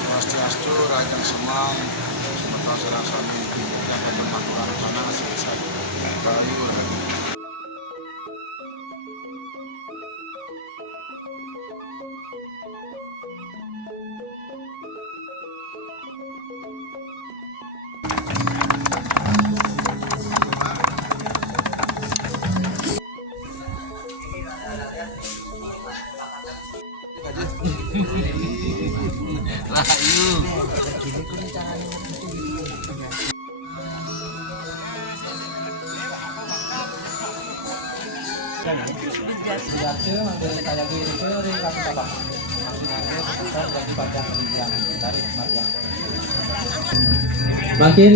Swastiastu, Rakyat Semang, Sementara Serasani, dan Pembangunan Tanah Selesai. Kayu. Makin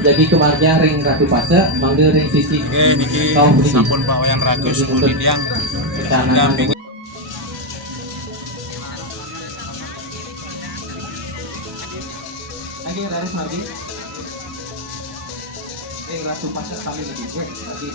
jadi kemarnya ring Ratu Pace, manggil ring sisi. Niki sampun Pak Wayang Ragus Budi Tiang dampingi. Lagi Raris Mardi. Ratu Pace kali lagi gue lagi.